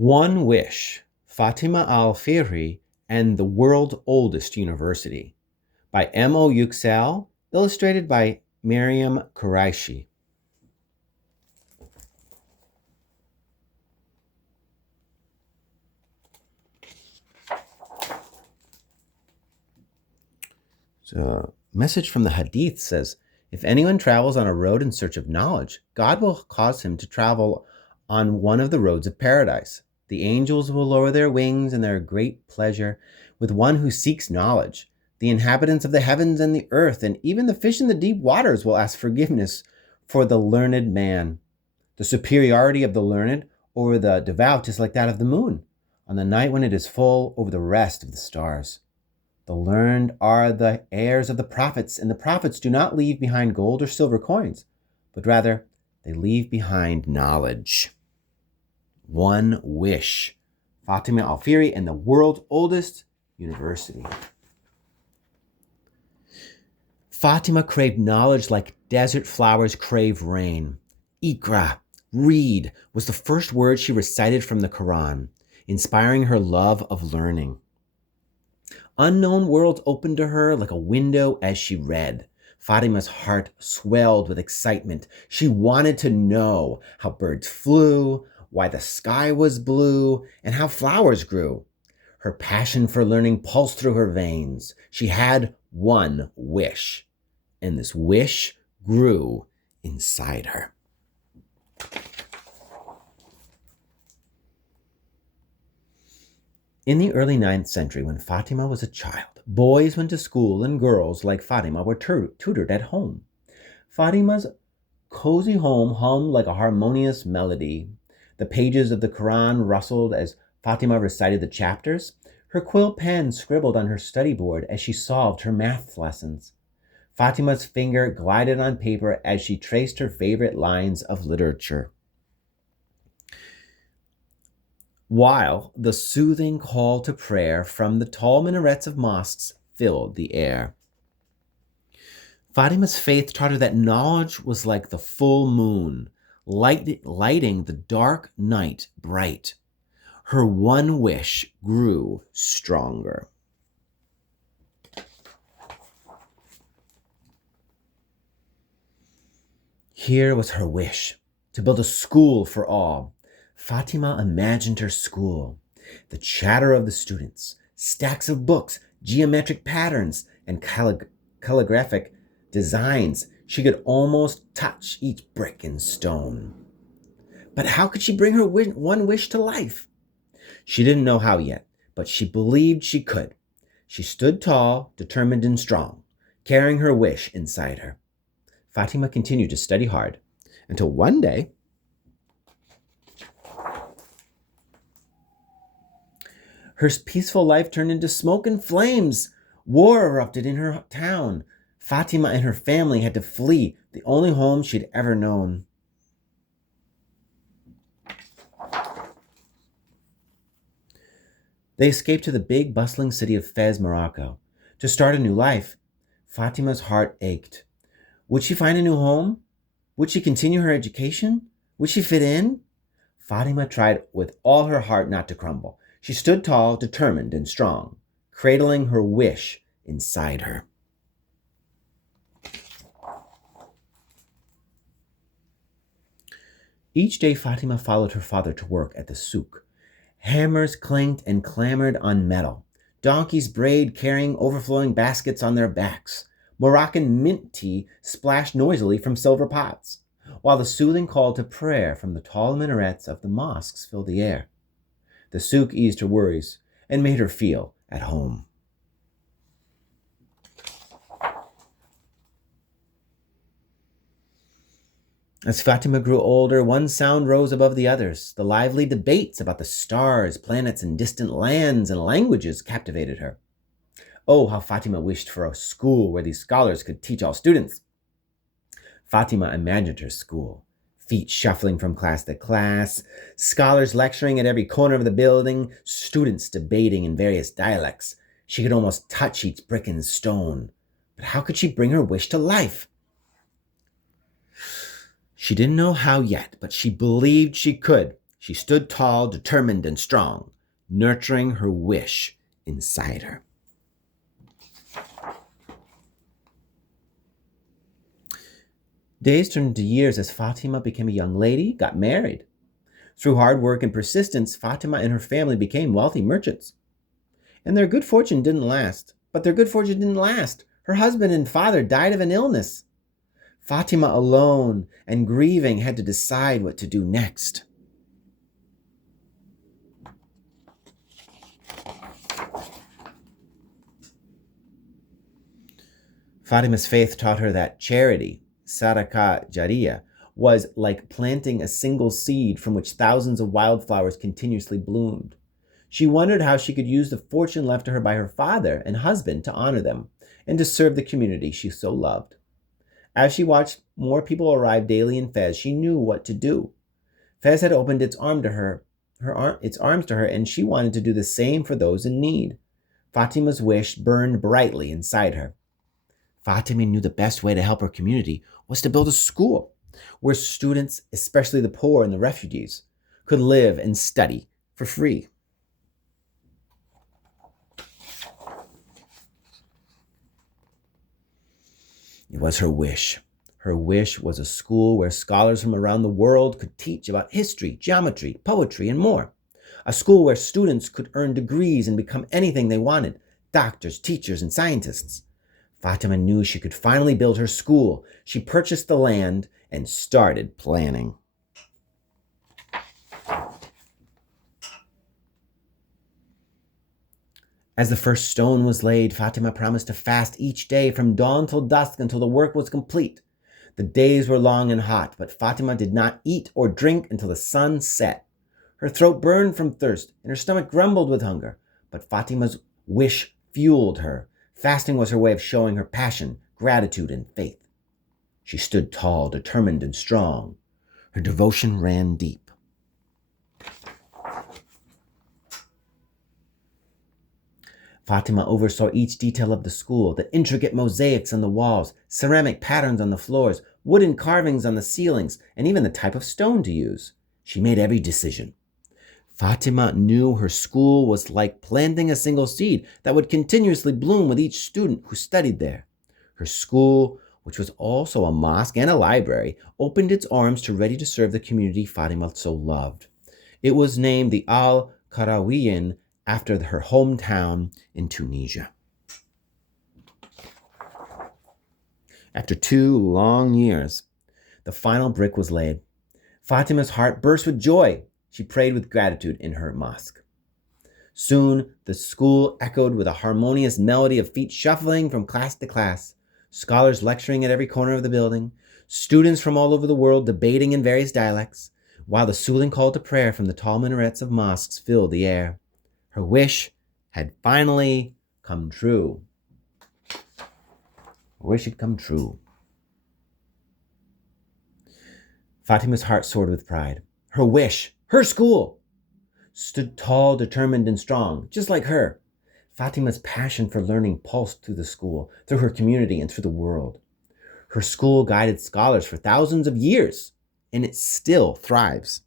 One Wish, Fatima al-Fihri and the World's Oldest University by M.O. Yüksel, illustrated by Miriam Qureshi. So, a message from the Hadith says, if anyone travels on a road in search of knowledge, God will cause him to travel on one of the roads of paradise. The angels will lower their wings in their great pleasure with one who seeks knowledge. The inhabitants of the heavens and the earth, and even the fish in the deep waters, will ask forgiveness for the learned man. The superiority of the learned over the devout is like that of the moon on the night when it is full over the rest of the stars. The learned are the heirs of the prophets, and the prophets do not leave behind gold or silver coins, but rather they leave behind knowledge. One Wish, Fatima al-Fihri and the World's Oldest University. Fatima craved knowledge like desert flowers crave rain. Iqra, read, was the first word she recited from the Quran, inspiring her love of learning. Unknown worlds opened to her like a window as she read. Fatima's heart swelled with excitement. She wanted to know how birds flew, why the sky was blue, and how flowers grew. Her passion for learning pulsed through her veins. She had one wish, and this wish grew inside her. In the early 9th century, when Fatima was a child, boys went to school and girls like Fatima were tutored at home. Fatima's cozy home hummed like a harmonious melody. The pages of the Quran rustled as Fatima recited the chapters. Her quill pen scribbled on her study board as she solved her math lessons. Fatima's finger glided on paper as she traced her favorite lines of literature, while the soothing call to prayer from the tall minarets of mosques filled the air. Fatima's faith taught her that knowledge was like the full moon, lighting the dark night bright. Her one wish grew stronger. Here was her wish, to build a school for all. Fatima imagined her school, the chatter of the students, stacks of books, geometric patterns, and calligraphic designs. She could almost touch each brick and stone. But how could she bring her one wish to life? She didn't know how yet, but she believed she could. She stood tall, determined and strong, carrying her wish inside her. Fatima continued to study hard until one day, her peaceful life turned into smoke and flames. War erupted in her town. Fatima and her family had to flee the only home she'd ever known. They escaped to the big, bustling city of Fez, Morocco, to start a new life. Fatima's heart ached. Would she find a new home? Would she continue her education? Would she fit in? Fatima tried with all her heart not to crumble. She stood tall, determined and strong, cradling her wish inside her. Each day, Fatima followed her father to work at the souk. Hammers clanked and clamored on metal. Donkeys brayed, carrying overflowing baskets on their backs. Moroccan mint tea splashed noisily from silver pots, while the soothing call to prayer from the tall minarets of the mosques filled the air. The souk eased her worries and made her feel at home. As Fatima grew older, one sound rose above the others. The lively debates about the stars, planets, and distant lands and languages captivated her. Oh, how Fatima wished for a school where these scholars could teach all students. Fatima imagined her school, feet shuffling from class to class, scholars lecturing at every corner of the building, students debating in various dialects. She could almost touch each brick and stone. But how could she bring her wish to life? She didn't know how yet, but she believed she could. She stood tall, determined, and strong, nurturing her wish inside her. Days turned into years as Fatima became a young lady, got married. Through hard work and persistence, Fatima and her family became wealthy merchants. And their good fortune didn't last. But their good fortune didn't last. Her husband and father died of an illness. Fatima, alone and grieving, had to decide what to do next. Fatima's faith taught her that charity, sadaqah jariyah, was like planting a single seed from which thousands of wildflowers continuously bloomed. She wondered how she could use the fortune left to her by her father and husband to honor them and to serve the community she so loved. As she watched more people arrive daily in Fez, she knew what to do. Fez had opened its arms to her, and she wanted to do the same for those in need. Fatima's wish burned brightly inside her. Fatima knew the best way to help her community was to build a school where students, especially the poor and the refugees, could live and study for free. It was her wish. Her wish was a school where scholars from around the world could teach about history, geometry, poetry, and more. A school where students could earn degrees and become anything they wanted, doctors, teachers, and scientists. Fatima knew she could finally build her school. She purchased the land and started planning. As the first stone was laid, Fatima promised to fast each day from dawn till dusk until the work was complete. The days were long and hot, but Fatima did not eat or drink until the sun set. Her throat burned from thirst, and her stomach grumbled with hunger, but Fatima's wish fueled her. Fasting was her way of showing her passion, gratitude, and faith. She stood tall, determined, and strong. Her devotion ran deep. Fatima oversaw each detail of the school, the intricate mosaics on the walls, ceramic patterns on the floors, wooden carvings on the ceilings, and even the type of stone to use. She made every decision. Fatima knew her school was like planting a single seed that would continuously bloom with each student who studied there. Her school, which was also a mosque and a library, opened its arms ready to serve the community Fatima so loved. It was named the Al-Qarawiyyin after her hometown in Tunisia. After 2 long years, the final brick was laid. Fatima's heart burst with joy. She prayed with gratitude in her mosque. Soon, the school echoed with a harmonious melody of feet shuffling from class to class, scholars lecturing at every corner of the building, students from all over the world debating in various dialects, while the soothing call to prayer from the tall minarets of mosques filled the air. Her wish had finally come true. Her wish had come true. Fatima's heart soared with pride. Her wish, her school, stood tall, determined, and strong, just like her. Fatima's passion for learning pulsed through the school, through her community, and through the world. Her school guided scholars for thousands of years, and it still thrives.